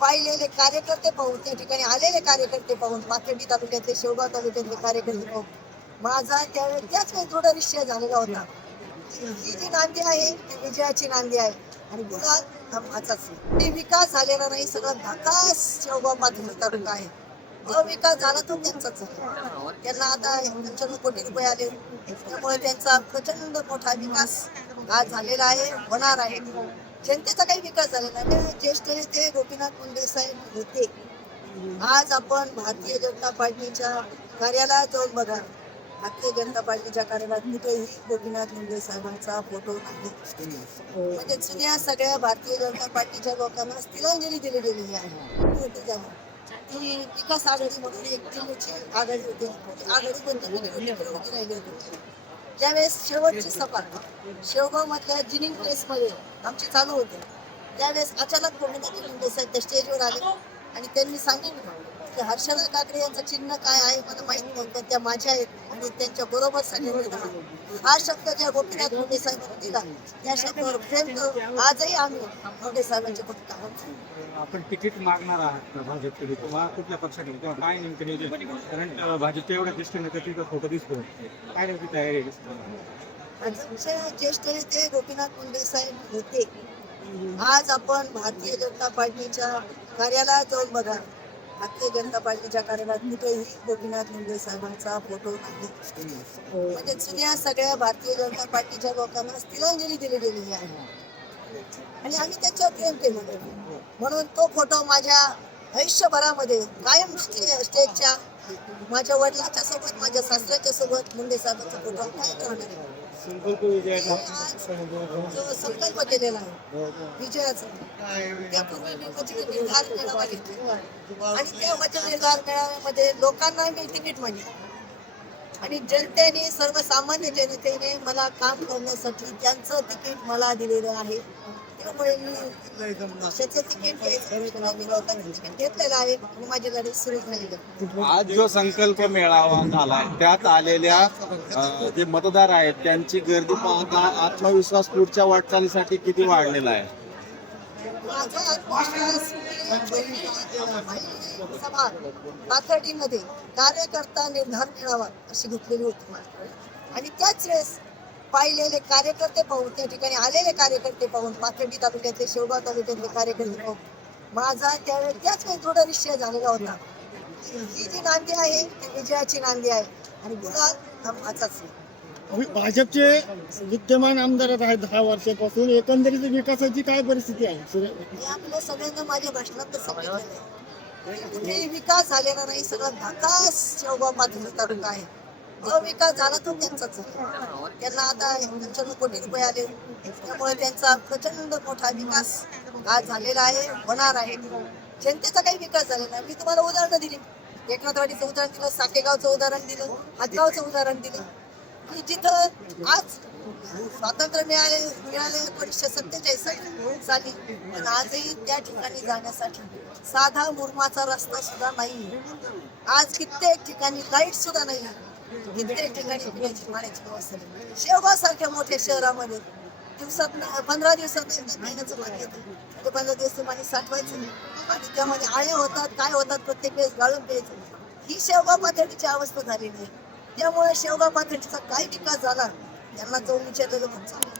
पाहिलेले कार्यकर्ते पाहून त्या ठिकाणी आलेले कार्यकर्ते पाहून माथेडी तालुक्यातले शेवगाव तालुक्यातले कार्यकर्ते पाहून. माझा त्यावेळी त्याच वेळी दृढ निश्चय झालेला होता. ही जी नांदी आहे ती विजयाची नांदी आहे. आणि गुलाल हा माझाच ते विकास झालेला नाही सगळा धकास शेवगाव माथेडी तालुका आहे. जो विकास झाला तो त्यांचाच त्यांना आता पंच्याण्णव कोटी रुपये आले. त्यामुळे त्यांचा प्रचंड मोठा विकास आज झालेला आहे होणार आहे. जनतेचा काही विकास झालेला नाही. ज्येष्ठ नेते गोपीनाथ मुंडे साहेब होते. आज आपण भारतीय जनता पार्टीच्या कार्यालयात जाऊन बघा. भारतीय जनता पार्टीच्या कार्यालयात कुठेही गोपीनाथ मुंडे साहेबांचा फोटो नाही. म्हणजे जुन्या सगळ्या भारतीय जनता पार्टीच्या लोकांना तिलांजली दिली गेलेली आहे. ती विकास आघाडी म्हणून एक जिल्ह्याची आघाडी होती. आघाडी पण नाही राहिली होती. ज्यावेळेस शेवटची सभा शेवगाव मधल्या जिनिंग प्लेस मध्ये आमची चालू होती त्यावेळेस अचानक गोविंदाजी मुंडे साहेब त्या स्टेजवर आले आणि त्यांनी सांगितलं हर्षदा काकडे यांचं चिन्ह काय आहे मला माहीत नव्हतं त्या माझ्या आहेत आणि त्यांच्या बरोबर सांगितलं हा शब्द ज्या गोपीनाथ मुंडे साहेबांनी दिला त्या शब्दावर प्रेम करून आजही आम्ही मुंडे साहेबांचे फक्त आहोत आपण तिकीट मागणार आहात का भाजपकडे किंवा कुठल्या पक्षाकडे किंवा काय नेमकं नियोजन? कारण अं, भाजपच्या एवढ्या नेते तिथं फोटो दिसतो. काय नेमकी तयारी आमचे ज्येष्ठ नेते गोपीनाथ मुंडे साहेब होते. आज आपण भारतीय जनता पार्टीच्या कार्यालयात जाऊन बघा. भारतीय जनता पार्टीच्या कार्यालयात कुठेही गोपीनाथ मुंडे साहेबांचा फोटो नाही. म्हणजे जुन्या सगळ्या भारतीय जनता पार्टीच्या लोकांना तिलांजली दिली गेलेली आहे. आणि आम्ही त्याच्यावर प्रेम केलं म्हणून तो फोटो माझ्या आयुष्यभरामध्ये कायम स्टेजच्या माझ्या वडिलांच्या सोबत माझ्या सासऱ्याच्या सोबत मुंडे साहेबांचा फोटो काय आहे संकल्प विजयाचा जो संकल्प केलेला आहे विजयाचा त्यापूर्वी मी वचन निर्धार मेळावा घेतला. आणि त्या वचन निर्धार मेळाव्यामध्ये लोकांना मी तिकीट मागितलं. आणि जनतेने सर्वसामान्य जनतेने मला काम करण्यासाठी त्यांचं तिकीट मला दिलेलं आहे त्यामुळे मी पक्षाचं तिकीट तिकीट घेतलेलं आहे आणि माझी लढाई सुरू झालेली आज जो संकल्प मेळावा झाला त्यात आलेल्या जे मतदार आहेत त्यांची गर्दी पाहता आत्मविश्वास पुढच्या वाटचालीसाठी किती वाढलेला आहे? माझा आत्मविश्वास मी कार्यकर्त्याने पाथर्डीमध्ये कार्यकर्ता निर्धार मिळावा अशी घेतलेली होती माझ्याकडे. आणि त्याच वेळेस पाहिलेले कार्यकर्ते पाहून त्या ठिकाणी आलेले कार्यकर्ते पाहून पाथर्डी तालुक्यातले शेवगाव तालुक्यातले कार्यकर्ते पाहून माझा त्यावेळेस त्याच वेळेस दृढ निश्चय झालेला होता. ही जी नांदी आहे ती विजयाची नांदी आहे. आणि गुलाल हा माझाच नाही भाजपचे विद्यमान आमदार आहेत दहा वर्षापासून. एकंदरीत विकासाची काय परिस्थिती आहे? मी आपल्या सगळ्यांना माझ्या भाषणात कुठेही विकास झालेला नाही सगळा धकास शेवगाव पाथर्डी तालुका आहे जो विकास झाला तो त्यांचाच त्यांना आता पंच्याण्णव कोटी रुपये आले. त्यामुळे त्यांचा प्रचंड मोठा विकास आज झालेला आहे होणार आहे. जनतेचा काही विकास झालेला नाही. मी तुम्हाला उदाहरणं दिली. एकनाथवाडीचं उदाहरण दिलं साकेगावचं उदाहरण दिलं हातगावचं उदाहरण दिलं. की जिथं आज स्वातंत्र्य मिळाले मिळाले एकोणीसशे सत्तेचाळीस साली. पण आजही त्या ठिकाणी जाण्यासाठी साधा मुरमाचा रस्ता सुद्धा नाही आज कित्येक ठिकाणी लाइट सुद्धा नाही कित्येक ठिकाणी पिण्याची पाण्याची व्यवस्था नाही शेवगाव सारख्या मोठ्या शहरामध्ये दिवसात पंधरा दिवसात एकदा महिन्याचं पाणी येतं. ते पंधरा दिवस पाणी साठवायचं आणि त्यामध्ये आळे होतात काय होतात प्रत्येक वेळेस गाळून प्यायचं ही शेवगाव पाथर्डीची अवस्था झालेली आहे. त्यामुळे शेवगाव पाथर्डीचा काय विकास झाला? त्यांना जाऊन विचारलेलं पण चालेल.